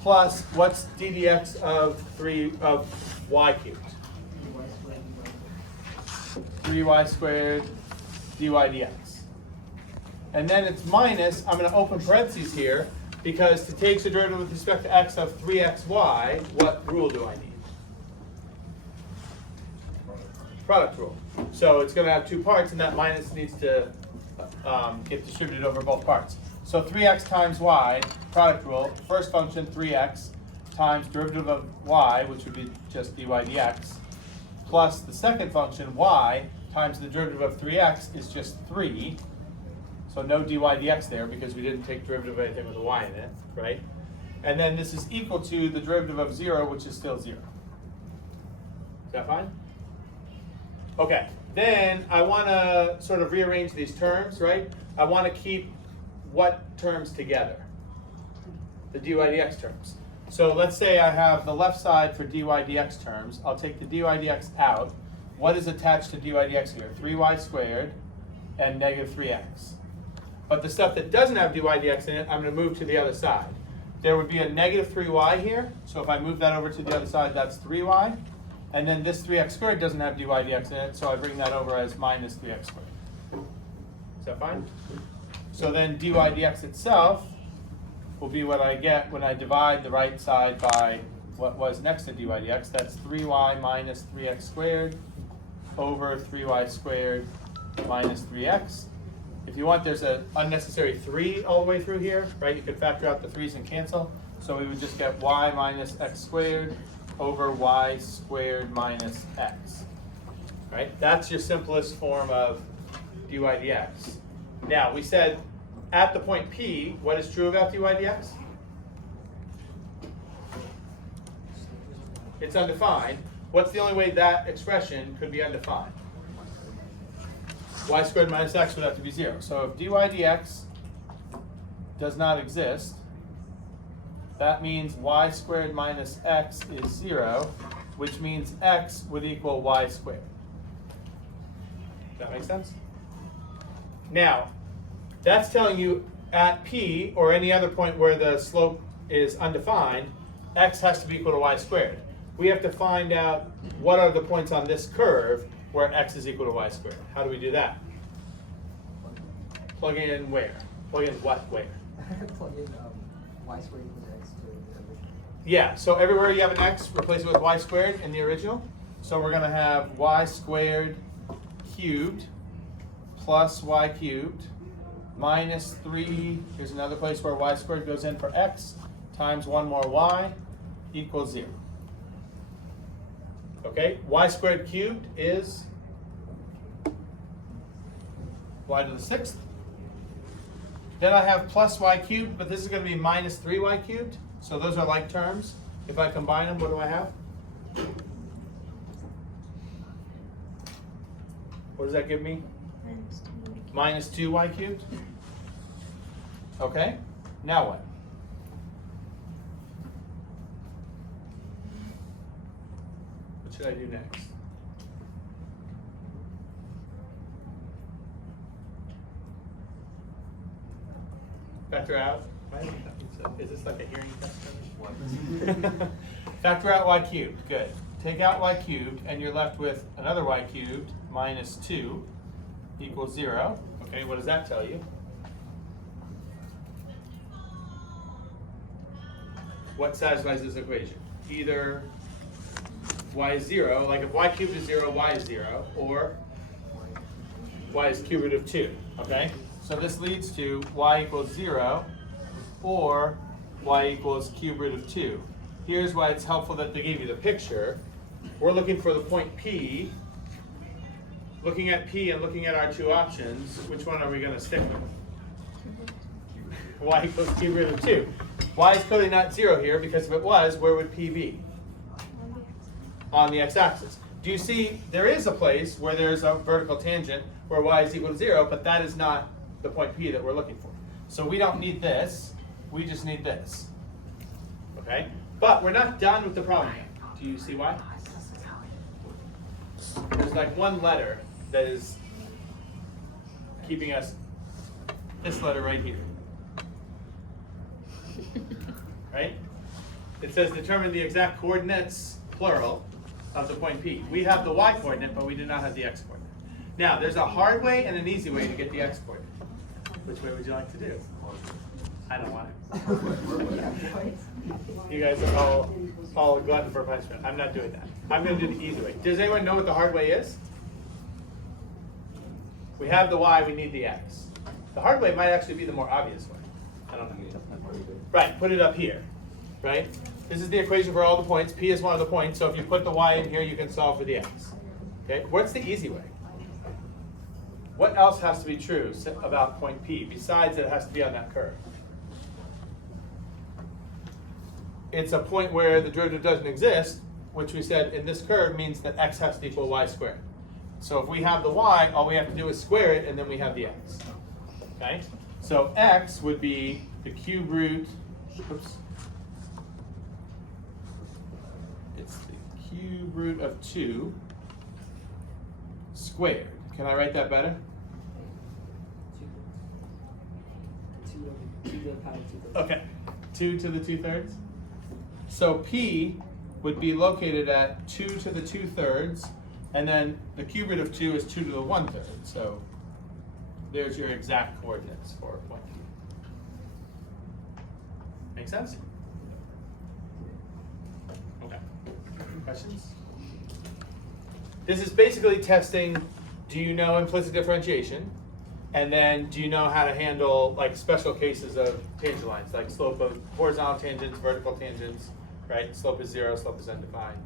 plus what's d dx of y cubed? 3y squared dy dx. And then it's minus, I'm going to open parentheses here, because to take the derivative with respect to x of 3xy, what rule do I need? Product rule. So it's going to have two parts, and that minus needs to get distributed over both parts. So 3x times y, product rule, first function 3x times derivative of y, which would be just dy dx, plus the second function y times the derivative of 3x is just 3. So no dy dx there because we didn't take derivative of anything with a y in it, right? And then this is equal to the derivative of 0, which is still 0. Is that fine? Okay, then I want to sort of rearrange these terms, right? I want to keep what terms together? The dy dx terms. So let's say I have the left side for dy dx terms. I'll take the dy dx out. What is attached to dy dx here? 3y squared and negative 3x. But the stuff that doesn't have dy dx in it, I'm going to move to the other side. There would be a negative 3y here. So if I move that over to the other side, that's 3y. And then this 3x squared doesn't have dy dx in it, so I bring that over as minus 3x squared. Is that fine? So then dy dx itself will be what I get when I divide the right side by what was next to dy dx. That's 3y minus 3x squared over 3y squared minus 3x. If you want, there's an unnecessary 3 all the way through here, right? You could factor out the 3's and cancel. So we would just get y minus x squared over y squared minus x, right? That's your simplest form of dy dx. Now, we said at the point P, what is true about dy dx? It's undefined. What's the only way that expression could be undefined? Y squared minus x would have to be 0. So if dy dx does not exist, that means y squared minus x is 0, which means x would equal y squared. Does that make sense? Now, that's telling you at P, or any other point where the slope is undefined, x has to be equal to y squared. We have to find out what are the points on this curve where x is equal to y squared. How do we do that? Plug in where? Plug in what where? Plug in y squared equals x to the original. Yeah, so everywhere you have an x, replace it with y squared in the original. So we're going to have y squared cubed plus y cubed minus 3, here's another place where y squared goes in for x, times 1 more y equals 0. Okay, y squared cubed is y to the 6th. Then I have plus y cubed, but this is going to be minus 3y cubed. So those are like terms. If I combine them, what do I have? What does that give me? Minus 2y cubed. Okay, now what? What should I do next? Factor out. Is this like a hearing test? Factor out y cubed. Good. Take out y cubed, and you're left with another y cubed minus 2 equals 0. Okay, what does that tell you? What satisfies this equation? Either y is 0, like if y cubed is 0, y is 0, or y is cube root of 2. Okay? So this leads to y equals 0 or y equals cube root of 2. Here's why it's helpful that they gave you the picture. We're looking for the point P. Looking at P and looking at our two options, which one are we going to stick with? Y equals cube root of 2. Y is clearly not 0 here because if it was, where would P be? On the x-axis. Do you see there is a place where there's a vertical tangent where y is equal to 0, but that is not the point P that we're looking for. So we don't need this, we just need this. Okay? But we're not done with the problem yet. Do you see why? There's like one letter that is keeping us, this letter right here. right? It says determine the exact coordinates, plural, of the point P. We have the y coordinate, but we do not have the x coordinate. Now, there's a hard way and an easy way to get the x coordinate. Which way would you like to do? I don't want it. You guys are all glutton for punishment. I'm not doing that. I'm going to do the easy way. Does anyone know what the hard way is? We have the y, we need the x. The hard way might actually be the more obvious way. I don't know. Right, put it up here, right? This is the equation for all the points. P is one of the points, so if you put the y in here, you can solve for the x. Okay, what's the easy way? What else has to be true about point P besides that it has to be on that curve? It's a point where the derivative doesn't exist, which we said in this curve means that x has to equal y squared. So if we have the y, all we have to do is square it, and then we have the x. Okay? So x would be the cube root, oops. It's the cube root of 2 squared. Can I write that better? Okay, 2 to the 2/3. So P would be located at 2 to the 2/3, and then the cube root of 2 is 2 to the 1/3. So there's your exact coordinates for point P. Make sense? Okay. Questions? This is basically testing, do you know implicit differentiation? And then do you know how to handle like special cases of tangent lines, like slope of horizontal tangents, vertical tangents, right? Slope is 0, slope is undefined.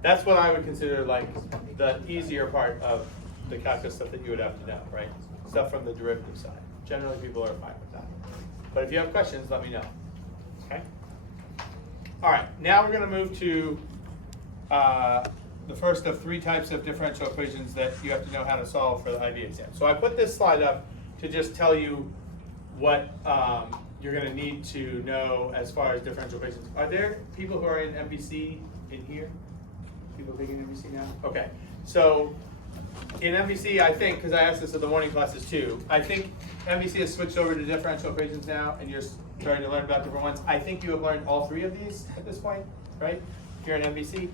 That's what I would consider like the easier part of the calculus stuff that you would have to know, right? Stuff from the derivative side. Generally people are fine with that. But if you have questions, let me know, okay? All right, now we're gonna move to the first of 3 types of differential equations that you have to know how to solve for the IB exam. So I put this slide up to just tell you what you're going to need to know as far as differential equations. Are there people who are in MVC in here? People taking MVC now? Okay. So in MVC, I think, because I asked this at the morning classes too, I think MVC has switched over to differential equations now, and you're starting to learn about different ones. I think you have learned all 3 of these at this point, right? If you're in MVC.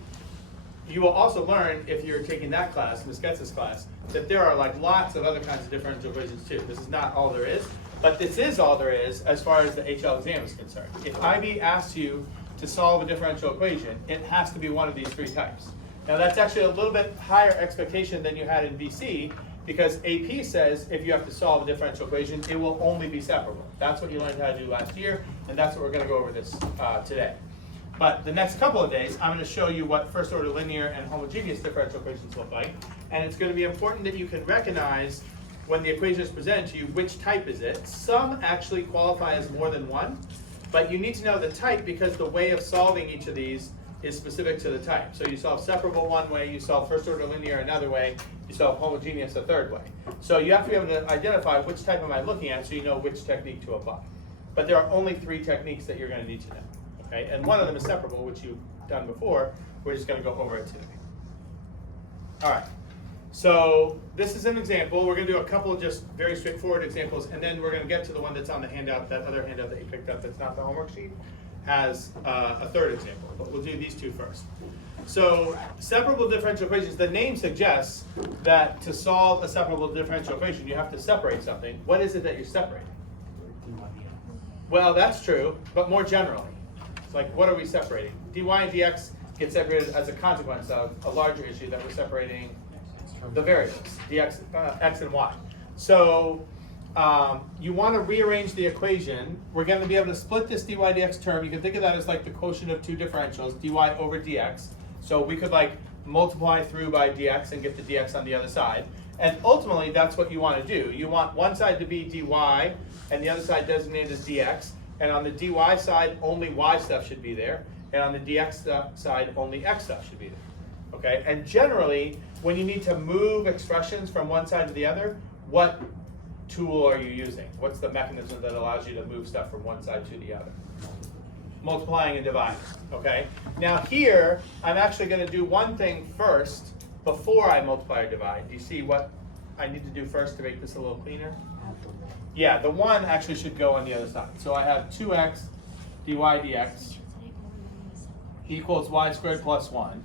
You will also learn, if you're taking that class, Ms. Getz's class, that there are like lots of other kinds of differential equations too. This is not all there is, but this is all there is as far as the HL exam is concerned. If IB asks you to solve a differential equation, it has to be one of these 3 types. Now that's actually a little bit higher expectation than you had in BC, because AP says if you have to solve a differential equation, it will only be separable. That's what you learned how to do last year, and that's what we're going to go over this today. But the next couple of days, I'm going to show you what first order linear and homogeneous differential equations look like. And it's going to be important that you can recognize when the equation is presented to you, which type is it. Some actually qualify as more than one, but you need to know the type because the way of solving each of these is specific to the type. So you solve separable one way, you solve first order linear another way, you solve homogeneous a third way. So you have to be able to identify which type am I looking at so you know which technique to apply. But there are only 3 techniques that you're going to need to know. Okay? And one of them is separable, which you've done before. We're just going to go over it today. All right. So this is an example. We're going to do a couple of just very straightforward examples, and then we're going to get to the one that's on the handout. That other handout that you picked up that's not the homework sheet has a third example, but we'll do these 2 first. So separable differential equations, the name suggests that to solve a separable differential equation, you have to separate something. What is it that you're separating? Well, that's true, but more generally. It's like, what are we separating? dy and dx get separated as a consequence of a larger issue that we're separating the variables, dx, x and y. So you want to rearrange the equation. We're going to be able to split this dy dx term. You can think of that as like the quotient of 2 differentials, dy over dx. So we could like multiply through by dx and get the dx on the other side. And ultimately, that's what you want to do. You want one side to be dy and the other side designated as dx. And on the dy side, only y stuff should be there. And on the dx side, only x stuff should be there. Okay? And generally, when you need to move expressions from one side to the other, what tool are you using? What's the mechanism that allows you to move stuff from one side to the other? Multiplying and dividing. Okay? Now here, I'm actually going to do one thing first before I multiply or divide. Do you see what I need to do first to make this a little cleaner? Yeah, the 1 actually should go on the other side. So I have 2x dy dx equals y squared plus 1.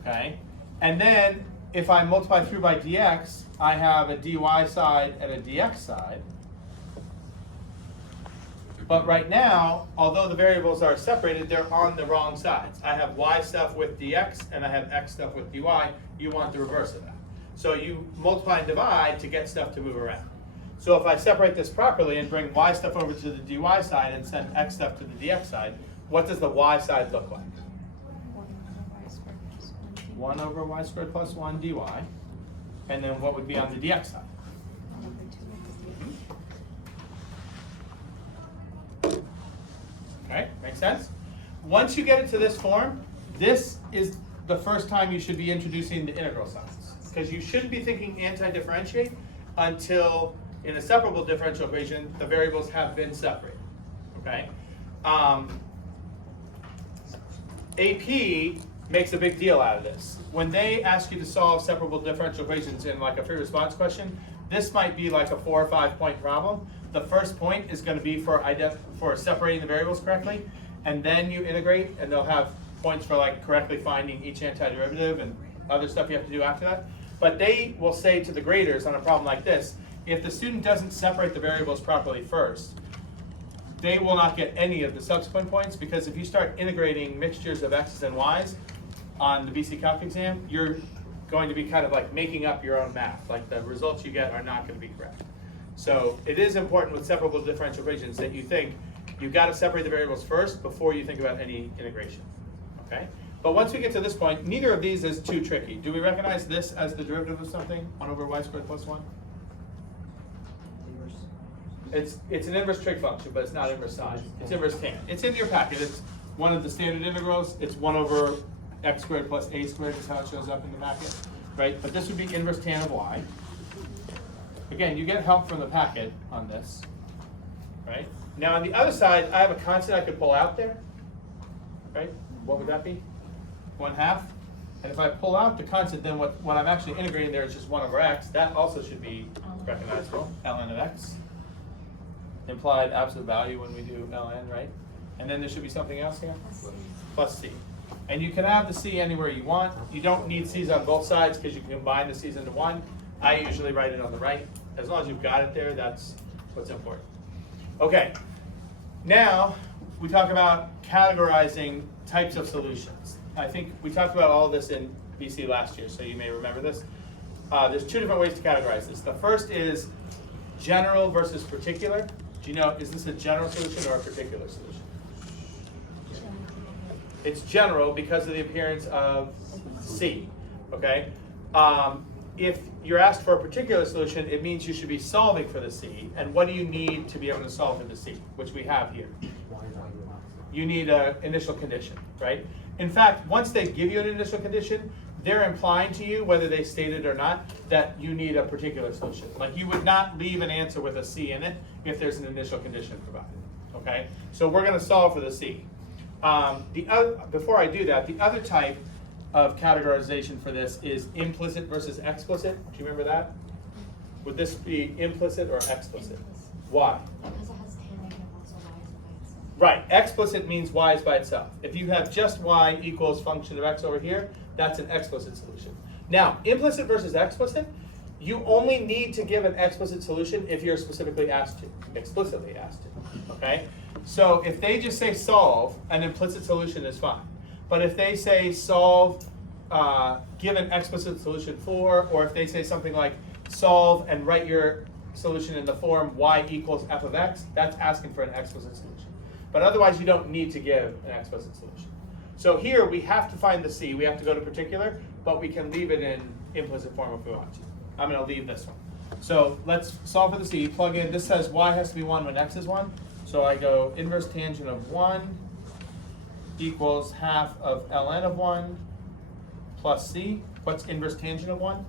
Okay? And then if I multiply through by dx, I have a dy side and a dx side. But right now, although the variables are separated, they're on the wrong sides. I have y stuff with dx and I have x stuff with dy. You want the reverse of that. So you multiply and divide to get stuff to move around. So if I separate this properly and bring y stuff over to the dy side and send x stuff to the dx side, what does the y side look like? 1 over y squared plus 1 dy. And then what would be on the dx side? Okay, makes sense? Once you get it to this form, this is the first time you should be introducing the integral signs. Because you shouldn't be thinking anti-differentiate until, in a separable differential equation, the variables have been separated. Okay? AP makes a big deal out of this. When they ask you to solve separable differential equations in like a free response question, this might be like a 4 or 5 point problem. The first point is going to be for separating the variables correctly, and then you integrate, and they'll have points for like correctly finding each antiderivative and other stuff you have to do after that. But they will say to the graders on a problem like this, if the student doesn't separate the variables properly first, they will not get any of the subsequent points, because if you start integrating mixtures of x's and y's on the BC Calc exam, you're going to be kind of like making up your own math. Like the results you get are not going to be correct. So it is important with separable differential equations that you think you've got to separate the variables first before you think about any integration. Okay? But once we get to this point, neither of these is too tricky. Do we recognize this as the derivative of something? 1 over y squared plus 1? It's an inverse trig function, but it's not inverse sine. It's inverse tan. It's in your packet. It's one of the standard integrals. It's 1 over x squared plus a squared is how it shows up in the packet, right? But this would be inverse tan of y. Again, you get help from the packet on this, right? Now on the other side, I have a constant I could pull out there, right? What would that be? 1/2. And if I pull out the constant, then what I'm actually integrating there is just 1 over x. That also should be recognizable, ln of x. Implied absolute value when we do ln, right? And then there should be something else here? Plus c. And you can have the c anywhere you want. You don't need c's on both sides because you can combine the c's into one. I usually write it on the right. As long as you've got it there, that's what's important. Okay, now we talk about categorizing types of solutions. I think we talked about all of this in BC last year, so you may remember this. There's 2 different ways to categorize this. The first is general versus particular. Do you know, is this a general solution or a particular solution? It's general because of the appearance of C, okay? If you're asked for a particular solution, it means you should be solving for the C. And what do you need to be able to solve for the C, which we have here? You need an initial condition, right? In fact, once they give you an initial condition, they're implying to you, whether they state it or not, that you need a particular solution. Like you would not leave an answer with a C in it if there's an initial condition provided, okay? So we're gonna solve for the C. Before I do that, the other type of categorization for this is implicit versus explicit. Do you remember that? Would this be implicit or explicit? Why? Because it has tan intervals, so y is by itself. Right, explicit means y is by itself. If you have just y equals function of x over here, that's an explicit solution. Now, implicit versus explicit, you only need to give an explicit solution if you're specifically asked to, explicitly asked to, okay? So if they just say solve, an implicit solution is fine. But if they say solve, give an explicit solution for, or if they say something like solve and write your solution in the form y equals f of x, that's asking for an explicit solution. But otherwise, you don't need to give an explicit solution. So here, we have to find the C. We have to go to particular, but we can leave it in implicit form if we want to. I'm going to leave this one. So let's solve for the C. Plug in. This says y has to be 1 when x is 1. So I go inverse tangent of 1 equals half of ln of 1 plus c. What's inverse tangent of 1?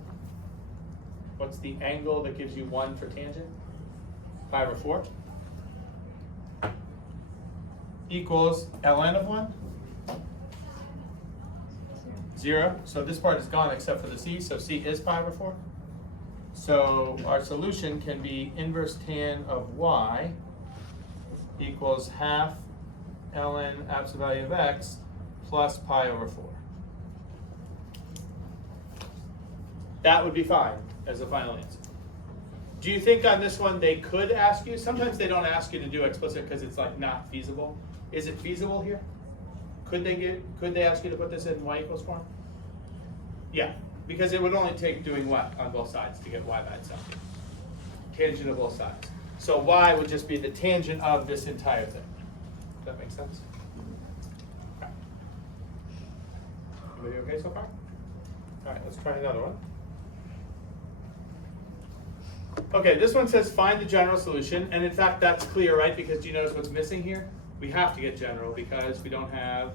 What's the angle that gives you 1 for tangent? 5 or 4. Equals ln of 1? 0. So this part is gone except for the c. So c is pi over 4. So our solution can be inverse tan of y equals half ln absolute value of x plus pi over 4. That would be fine as a final answer. Do you think on this one they could ask you? Sometimes they don't ask you to do explicit because it's like not feasible. Is it feasible here? Could they ask you to put this in y equals form? Yeah, because it would only take doing what on both sides to get y by itself? Tangent of both sides. So y would just be the tangent of this entire thing. Does that make sense? Okay. Everybody okay so far? All right, let's try another one. Okay, this one says find the general solution, and in fact that's clear, right? Because do you notice what's missing here? We have to get general because we don't have,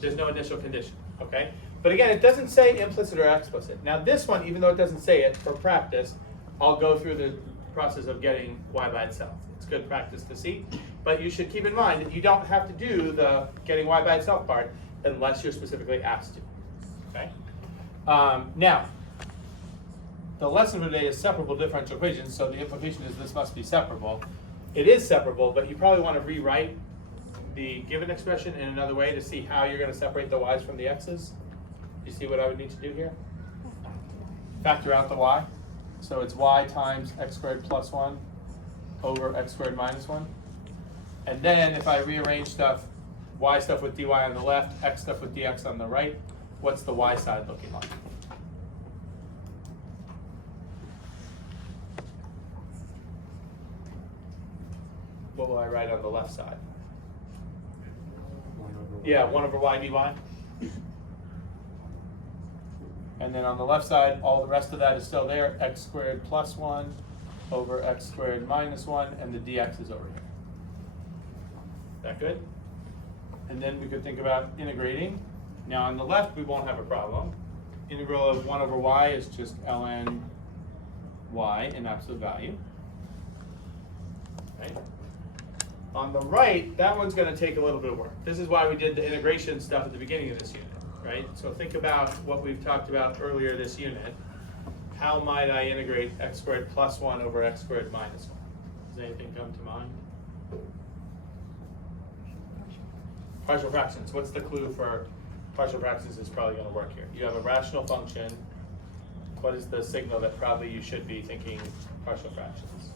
there's no initial condition, okay? But again, it doesn't say implicit or explicit. Now this one, even though it doesn't say it, for practice, I'll go through the process of getting y by itself. It's good practice to see, but you should keep in mind that you don't have to do the getting y by itself part unless you're specifically asked to, okay? Now, the lesson for today is separable differential equations, so the implication is this must be separable. It is separable, but you probably want to rewrite the given expression in another way to see how you're going to separate the y's from the x's. You see what I would need to do here? Factor out the y. So it's y times x squared plus 1 over x squared minus 1. And then if I rearrange stuff, y stuff with dy on the left, x stuff with dx on the right, what's the y side looking like? What will I write on the left side? Yeah, 1 over y dy. And then on the left side, all the rest of that is still there. X squared plus 1 over x squared minus 1, and the dx is over here. That good? And then we could think about integrating. Now on the left, we won't have a problem. Integral of 1 over y is just ln y in absolute value. Right? On the right, that one's going to take a little bit of work. This is why we did the integration stuff at the beginning of this unit, right? So think about what we've talked about earlier this unit. How might I integrate x squared plus 1 over x squared minus 1? Does anything come to mind? Partial fractions. What's the clue for partial fractions is probably going to work here? You have a rational function. What is the signal that probably you should be thinking partial fractions?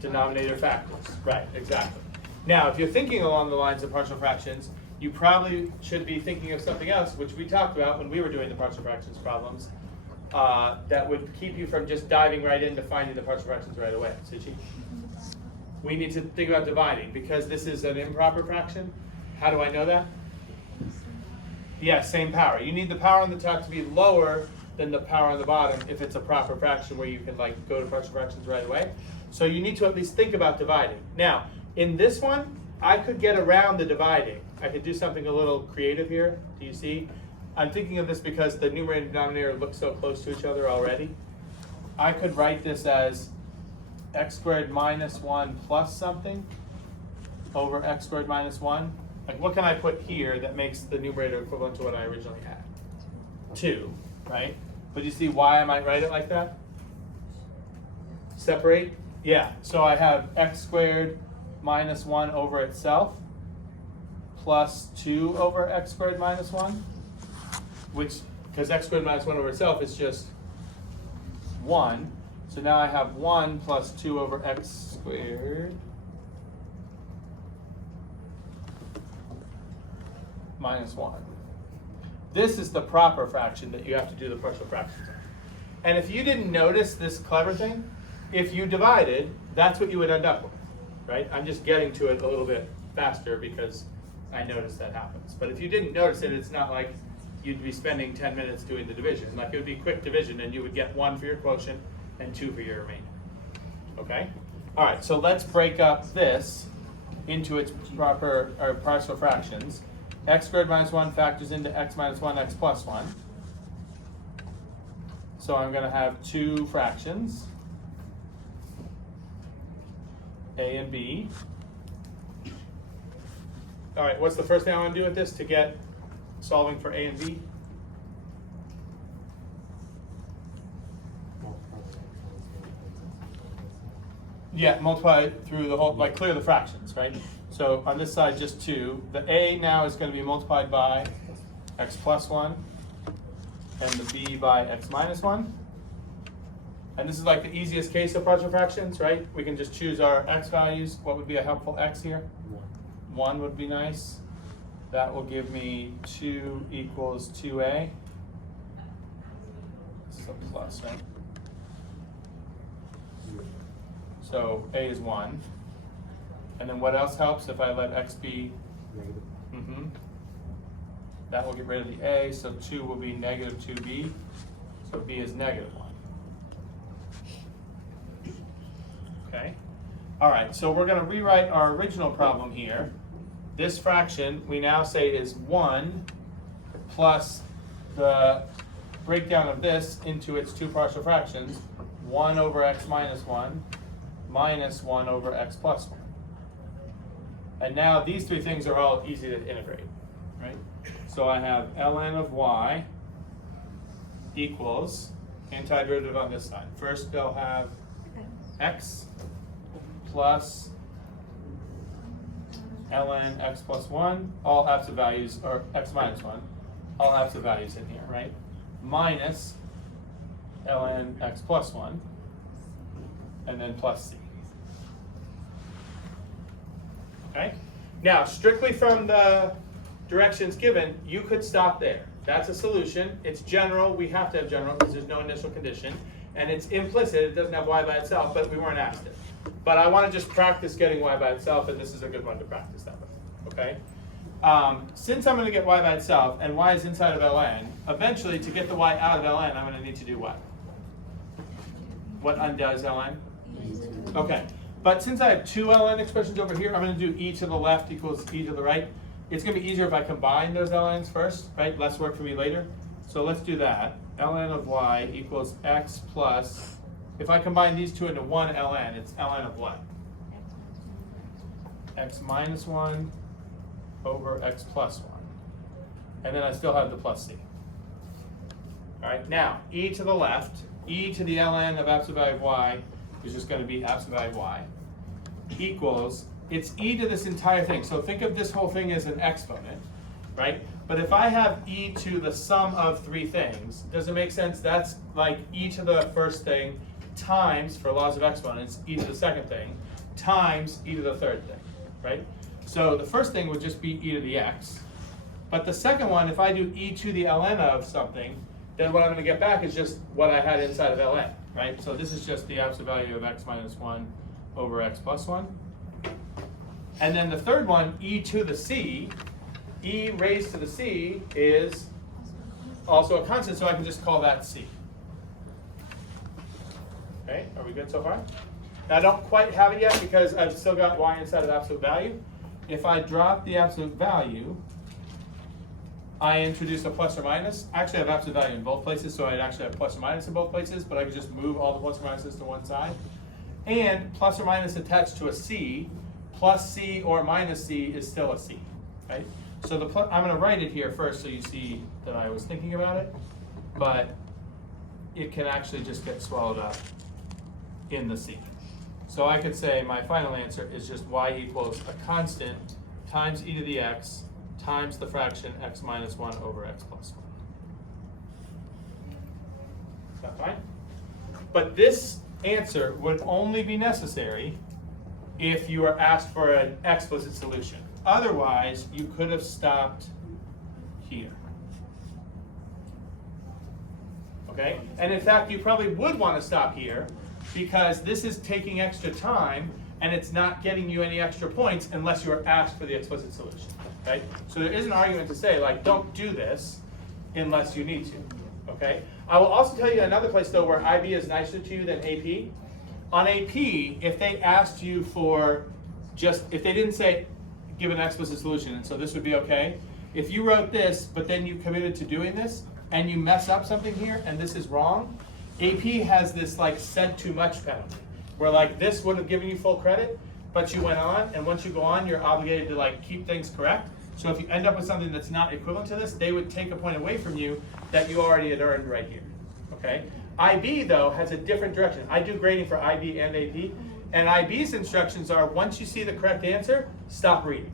Denominator factors, right, exactly. Now, if you're thinking along the lines of partial fractions, you probably should be thinking of something else, which we talked about when we were doing the partial fractions problems, that would keep you from just diving right into finding the partial fractions right away. Suchi? We need to think about dividing, because this is an improper fraction. How do I know that? Yeah, same power. You need the power on the top to be lower than the power on the bottom if it's a proper fraction where you can like go to partial fractions right away. So you need to at least think about dividing. Now, in this one, I could get around the dividing. I could do something a little creative here. Do you see? I'm thinking of this because the numerator and denominator look so close to each other already. I could write this as x squared minus 1 plus something over x squared minus 1. Like, what can I put here that makes the numerator equivalent to what I originally had? 2, right? But you see why I might write it like that? Separate? Yeah, so I have x squared minus 1 over itself plus 2 over x squared minus 1, which, because x squared minus 1 over itself is just 1. So now I have 1 plus 2 over x squared minus 1. This is the proper fraction that you have to do the partial fractions on. And if you didn't notice this clever thing, if you divided, that's what you would end up with, right? I'm just getting to it a little bit faster because I noticed that happens. But if you didn't notice it, it's not like you'd be spending 10 minutes doing the division. Like, it would be quick division, and you would get 1 for your quotient and 2 for your remainder. Okay? All right, so let's break up this into its proper or partial fractions. X squared minus 1 factors into x minus 1, x plus 1. So I'm going to have 2 fractions, A and B. All right, what's the first thing I want to do with this to get solving for A and B? Yeah, multiply through the whole, like clear the fractions, right? So on this side, just 2. The a now is going to be multiplied by x plus 1, and the b by x minus 1. And this is like the easiest case of partial fractions, right? We can just choose our x values. What would be a helpful x here? 1 would be nice. That will give me 2 equals 2a. This is a plus, right? So a is 1. And then what else helps if I let x be? Negative. That will get rid of the a, so 2 will be negative 2b. So b is negative 1. Okay? All right, so we're going to rewrite our original problem here. This fraction we now say is 1 plus the breakdown of this into its two partial fractions, 1 over x minus 1 minus 1 over x plus 1. And now these three things are all easy to integrate, right? So I have ln of y equals antiderivative on this side. First they'll have x plus ln x plus 1, all absolute values, or x minus 1, all absolute values in here, right? Minus ln x plus 1, and then plus c. Okay? Now, strictly from the directions given, you could stop there. That's a solution. It's general. We have to have general because there's no initial condition. And it's implicit. It doesn't have y by itself, but we weren't asked it. But I want to just practice getting y by itself, and this is a good one to practice that with. Okay? Since I'm going to get y by itself, and y is inside of ln, eventually to get the y out of ln, I'm going to need to do what? What undoes ln? Okay. But since I have two ln expressions over here, I'm going to do e to the left equals e to the right. It's going to be easier if I combine those ln's first, right? Less work for me later. So let's do that. ln of y equals x plus, if I combine these two into one ln, it's ln of what? X minus 1 over x plus 1. And then I still have the plus c. All right, now, e to the left, e to the ln of absolute value of y is just going to be absolute value of y, equals, it's e to this entire thing. So think of this whole thing as an exponent, right? But if I have e to the sum of three things, does it make sense? That's like e to the first thing times, for laws of exponents, e to the second thing, times e to the third thing, right? So the first thing would just be e to the x. But the second one, if I do e to the ln of something, then what I'm going to get back is just what I had inside of ln, right? So this is just the absolute value of x minus 1 over x plus 1. And then the third one, e to the c, e raised to the c is also a constant, so I can just call that c. Okay, are we good so far? Now I don't quite have it yet because I've still got y inside of absolute value. If I drop the absolute value, I introduce a plus or minus. Actually, I have absolute value in both places, so I'd actually have plus or minus in both places, but I could just move all the plus or minuses to one side. And plus or minus attached to a c, plus c or minus c is still a c, right? So I'm going to write it here first so you see that I was thinking about it, but it can actually just get swallowed up in the c. So I could say my final answer is just y equals a constant times e to the x times the fraction x minus 1 over x plus 1. Is that fine? But this answer would only be necessary if you are asked for an explicit solution. Otherwise, you could have stopped here. Okay? And in fact, you probably would want to stop here because this is taking extra time and it's not getting you any extra points unless you are asked for the explicit solution. Right? So there is an argument to say, like, don't do this unless you need to. Okay? I will also tell you another place, though, where IB is nicer to you than AP. On AP, if they asked you for just, if they didn't say, give an explicit solution, and so this would be okay. If you wrote this, but then you committed to doing this, and you mess up something here, and this is wrong, AP has this, like, said too much penalty, where, like, this would have given you full credit, but you went on, and once you go on, you're obligated to, like, keep things correct. So if you end up with something that's not equivalent to this, they would take a point away from you that you already had earned right here. Okay? IB, though, has a different direction. I do grading for IB and AP. And IB's instructions are, once you see the correct answer, stop reading.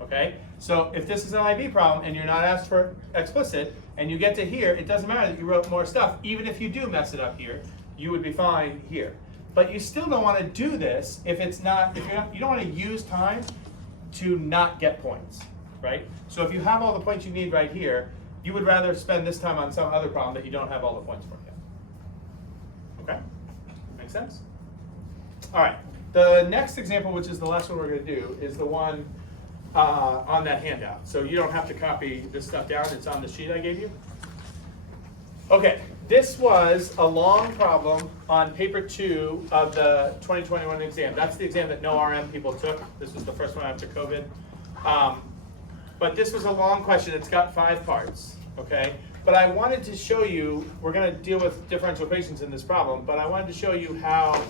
Okay? So if this is an IB problem and you're not asked for explicit, and you get to here, it doesn't matter that you wrote more stuff. Even if you do mess it up here, you would be fine here. But you still don't want to do this if it's not, you don't want to use time to not get points, right? So if you have all the points you need right here, you would rather spend this time on some other problem that you don't have all the points for yet. Okay? Make sense? All right. The next example, which is the last one we're going to do, is the one on that handout. So you don't have to copy this stuff down. It's on the sheet I gave you. Okay. This was a long problem on paper 2 of the 2021 exam. That's the exam that no RM people took. This was the first one after COVID. But this was a long question. It's got 5 parts, okay? But I wanted to show you, we're going to deal with differential equations in this problem, but I wanted to show you how,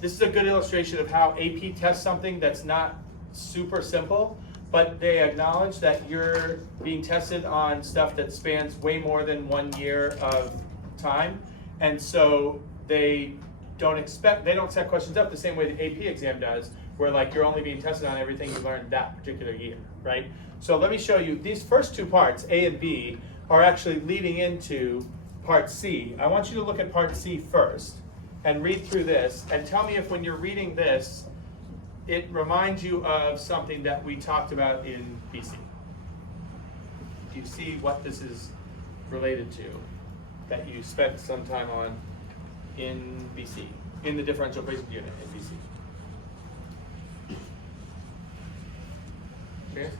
this is a good illustration of how AP tests something that's not super simple, but they acknowledge that you're being tested on stuff that spans way more than 1 year of time. And so they don't set questions up the same way the AP exam does, where like you're only being tested on everything you learned that particular year, right? So let me show you, these first 2 parts, A and B, are actually leading into part C. I want you to look at part C first and read through this and tell me if when you're reading this, it reminds you of something that we talked about in BC. Do you see what this is related to that you spent some time on in BC, in the differential equations unit in BC? Okay.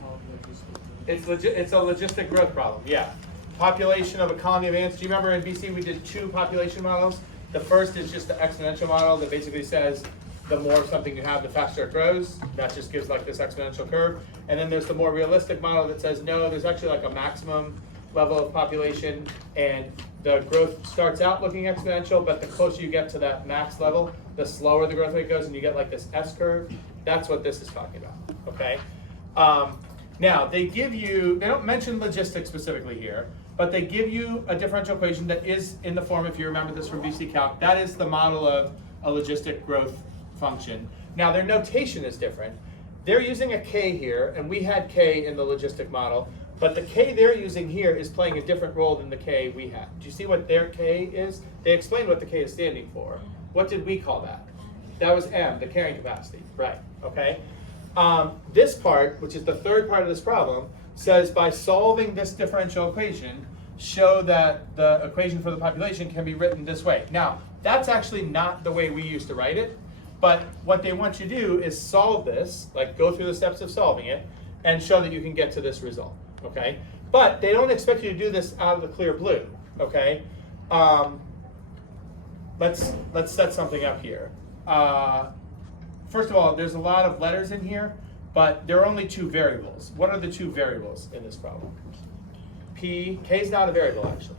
It's a logistic growth problem, yeah. Population of a colony of ants. Do you remember in BC we did 2 population models? The first is just the exponential model that basically says the more of something you have, the faster it grows. That just gives like this exponential curve. And then there's the more realistic model that says, no, there's actually like a maximum level of population, and the growth starts out looking exponential, but the closer you get to that max level, the slower the growth rate goes, and you get like this S curve. That's what this is talking about, okay? Now, they don't mention logistics specifically here, but they give you a differential equation that is in the form, if you remember this from BC Calc, that is the model of a logistic growth function. Now, their notation is different. They're using a K here, and we had K in the logistic model, but the K they're using here is playing a different role than the K we had. Do you see what their K is? They explained what the K is standing for. What did we call that? That was M, the carrying capacity, right, okay? This part, which is the third part of this problem, says by solving this differential equation, show that the equation for the population can be written this way. Now, that's actually not the way we used to write it, but what they want you to do is solve this, like go through the steps of solving it, and show that you can get to this result, okay? But they don't expect you to do this out of the clear blue, okay? Let's set something up here. First of all, there's a lot of letters in here, but there are only 2 variables. What are the 2 variables in this problem? P, K is not a variable actually.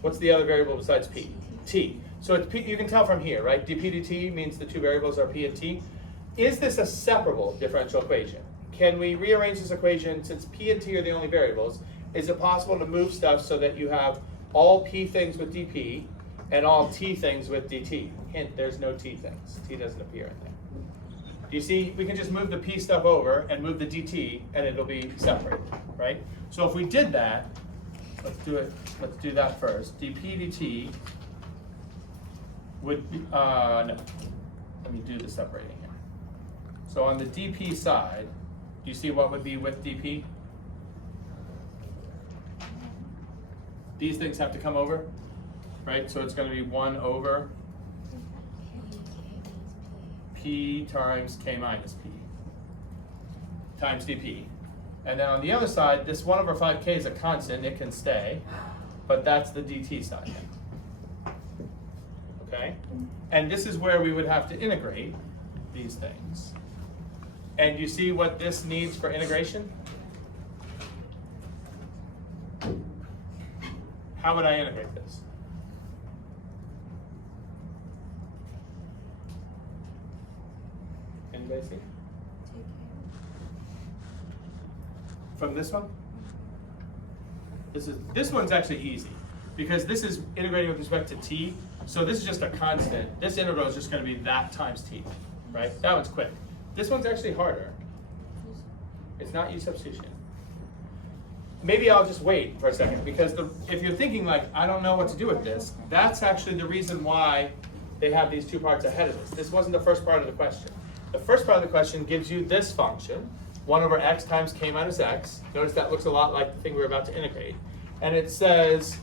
What's the other variable besides P? T. So it's P, you can tell from here, right? dP dt means the 2 variables are P and T. Is this a separable differential equation? Can we rearrange this equation since P and T are the only variables? Is it possible to move stuff so that you have all P things with dP and all T things with dt? Hint, there's no T things. T doesn't appear in there. Do you see, we can just move the P stuff over and move the dt and it'll be separated, right? So if we did that, let's do that first. dP dt would be, no, let me do the separating here. So on the dP side, do you see what would be with dP? These things have to come over, right? So it's going to be 1 over P times K minus P times dP. And then on the other side, this 1 over 5K is a constant, it can stay, but that's the dt side. Okay? And this is where we would have to integrate these things. And you see what this needs for integration? How would I integrate this? Anybody see? From this one? This one's actually easy because this is integrating with respect to t. So this is just a constant. This integral is just going to be that times t, right? That one's quick. This one's actually harder. It's not u substitution. Maybe I'll just wait for a second, because if you're thinking like, I don't know what to do with this, that's actually the reason why they have these two parts ahead of this. This wasn't the first part of the question. The first part of the question gives you this function, 1 over x times k minus x. Notice that looks a lot like the thing we're about to integrate. And it says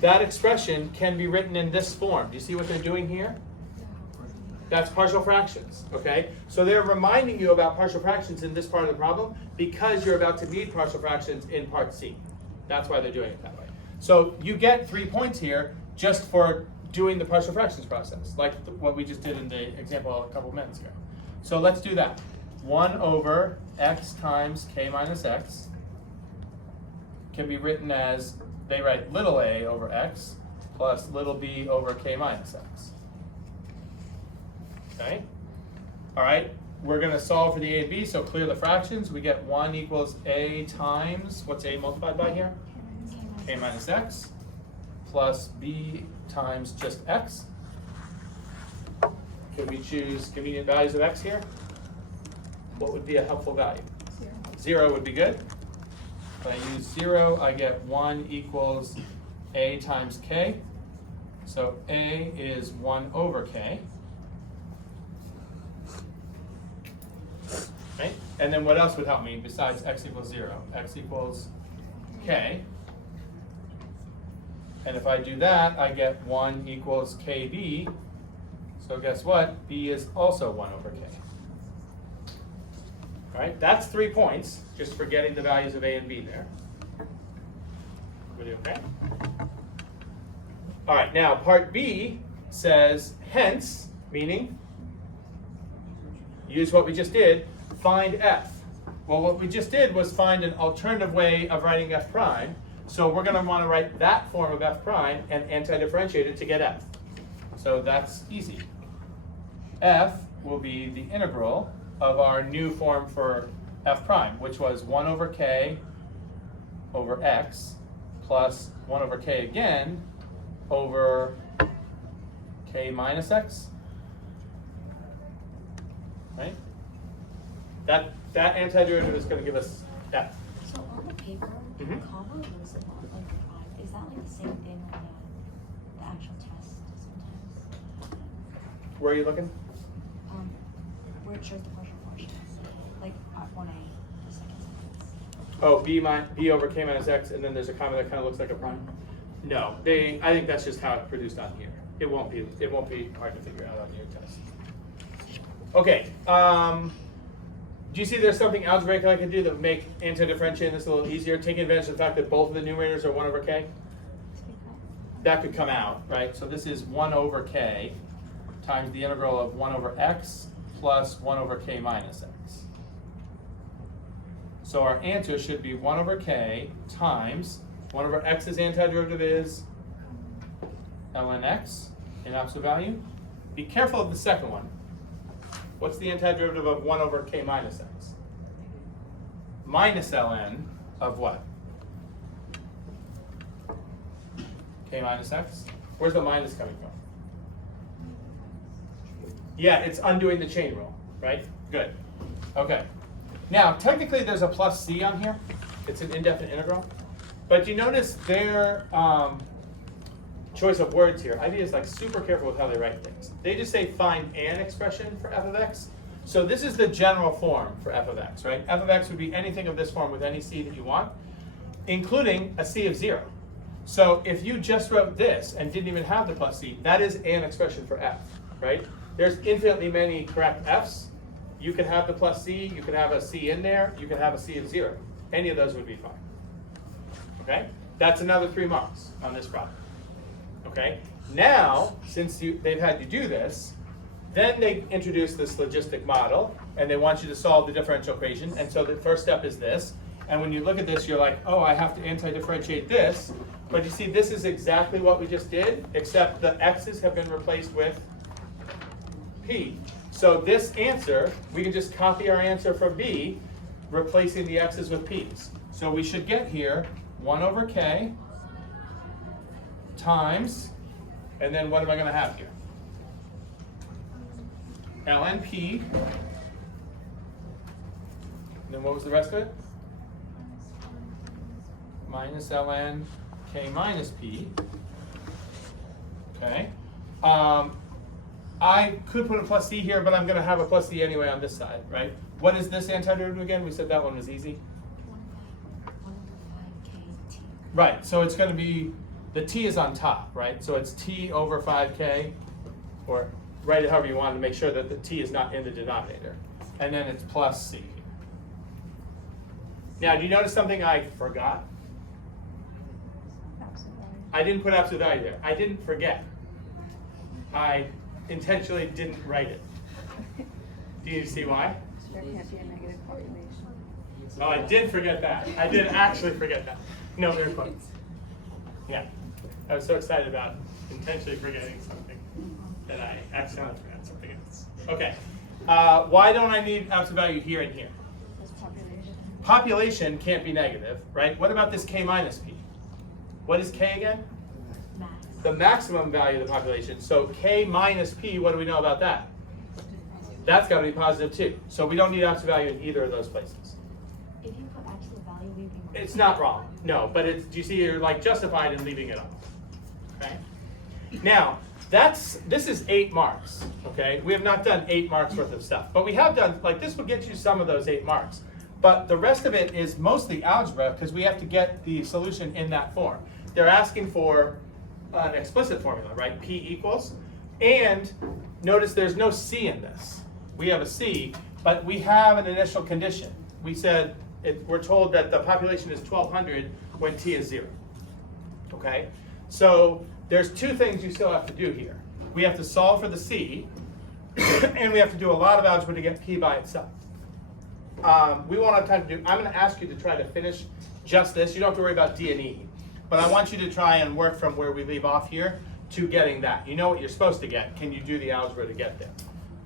that expression can be written in this form. Do you see what they're doing here? That's partial fractions, okay? So they're reminding you about partial fractions in this part of the problem because you're about to need partial fractions in part C. That's why they're doing it that way. So you get 3 points here just for doing the partial fractions process, like what we just did in the example a couple minutes ago. So let's do that. 1 over x times k minus x can be written as, they write little a over x plus little b over k minus x. Okay? All right, we're going to solve for the a and b, so clear the fractions. We get 1 equals a times, what's a multiplied by here? K minus x plus b times just x. Can we choose convenient values of x here? What would be a helpful value? 0 would be good. If I use 0, I get 1 equals a times k. So a is 1 over k. Right? And then what else would help me besides x equals 0? X equals k. And if I do that, I get 1 equals kb. So guess what? B is also 1 over k. All right, that's 3 points, just for getting the values of a and b there. Everybody okay? All right, now part B says hence, meaning use what we just did, find f. Well, what we just did was find an alternative way of writing f prime. So we're going to want to write that form of f prime and anti-differentiate it to get f. So that's easy. F will be the integral of our new form for f prime, which was 1 over k over x plus 1 over k again over k minus x. Right? That antiderivative is going to give us f. So on the paper, the comma was not like 5. Is that like the same thing on the actual test sometimes? Where are you looking? Where it shows the partial fractions, like at 1a, the second sentence. Oh, b over k minus x, and then there's a comma that kind of looks like a prime. No, I think that's just how it's produced on here. It won't be hard to figure out on your test. Okay. Do you see there's something algebraic I can do that would make anti-differentiating this a little easier? Taking advantage of the fact that both of the numerators are 1 over k. That could come out, right? So this is 1 over k times the integral of 1 over x plus 1 over k minus x. So our answer should be 1 over k times 1 over x's antiderivative is ln x in absolute value. Be careful of the second one. What's the antiderivative of 1 over k minus x? Minus ln of what? K minus x? Where's the minus coming from? Yeah, it's undoing the chain rule, right? Good. Okay. Now, technically there's a plus c on here. It's an indefinite integral. But you notice their choice of words here. IB is like super careful with how they write things. They just say find an expression for f of x. So this is the general form for f of x, right? F of x would be anything of this form with any c that you want, including a c of 0. So if you just wrote this and didn't even have the plus c, that is an expression for f, right? There's infinitely many correct f's. You could have the plus c, you could have a c in there, you could have a c of 0. Any of those would be fine. Okay? That's another 3 marks on this problem. Okay? Now, since they've had you do this, then they introduce this logistic model, and they want you to solve the differential equation. And so the first step is this. And when you look at this, you're like, oh, I have to anti-differentiate this. But you see, this is exactly what we just did, except the x's have been replaced with p. So this answer, we can just copy our answer from b, replacing the x's with p's. So we should get here 1 over k times And then what am I going to have here? ln p. And then what was the rest of it? Minus ln k minus p. Okay. I could put a plus c here, but I'm going to have a plus c anyway on this side, right? What is this antiderivative again? We said that one was easy. 1/5kt. Right, so it's going to be, the t is on top, right? So it's t over 5k, or write it however you want to make sure that the t is not in the denominator. And then it's plus c. Now, do you notice something I forgot? I didn't put absolute value there. I didn't forget. I intentionally didn't write it. Do you see why? There can't be a negative population. Oh, I did forget that. I did actually forget that. No, very close. Yeah. I was so excited about intentionally forgetting something that I accidentally forgot something else. Okay. Why don't I need absolute value here and here? That's population. Population can't be negative, right? What about this k minus p? What is k again? Max. The maximum value of the population. So k minus p, what do we know about that? That's got to be positive too. So we don't need absolute value in either of those places. If you put absolute value, we'd be wrong. It's not wrong, no, but it's, do you see you're like justified in leaving it off, okay? Now, this is 8 marks, okay? We have not done 8 marks worth of stuff, but we have done, like this would get you some of those 8 marks. But the rest of it is mostly algebra because we have to get the solution in that form. They're asking for an explicit formula, right? P equals, and notice there's no C in this. We have a C, but we have an initial condition. We said, we're told that the population is 1,200 when t is 0, okay? So there's 2 things you still have to do here. We have to solve for the C, and we have to do a lot of algebra to get p by itself. We won't have time to do, I'm going to ask you to try to finish just this. You don't have to worry about D and E, but I want you to try and work from where we leave off here to getting that. You know what you're supposed to get. Can you do the algebra to get there?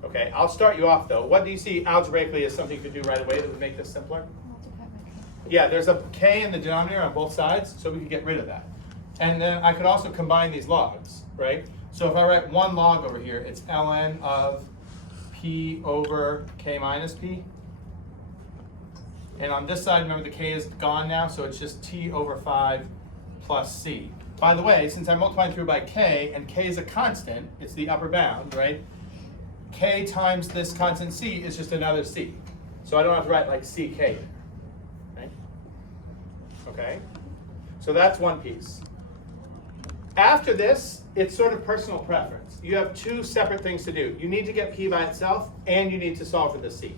Okay, I'll start you off though. What do you see algebraically as something to do right away that would make this simpler? Multiply by k. Yeah, there's a k in the denominator on both sides, so we could get rid of that. And then I could also combine these logs, right? So if I write one log over here, it's ln of p over k minus p. And on this side, remember the k is gone now, so it's just t over 5 plus c. By the way, since I'm multiplying through by k, and k is a constant, it's the upper bound, right? K times this constant c is just another c. So I don't have to write like ck there, right? Okay? So that's one piece. After this, it's sort of personal preference. You have 2 separate things to do. You need to get p by itself, and you need to solve for the c.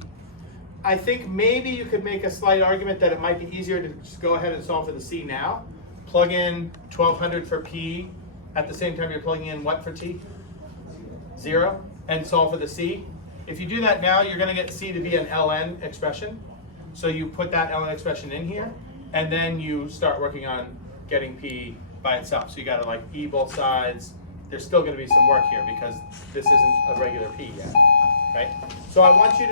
I think maybe you could make a slight argument that it might be easier to just go ahead and solve for the c now. Plug in 1,200 for p. At the same time, you're plugging in what for t? 0. And solve for the c. If you do that now, you're going to get c to be an ln expression. So you put that ln expression in here, and then you start working on getting p by itself. So you got to like e both sides. There's still going to be some work here because this isn't a regular p yet, right? So I want you to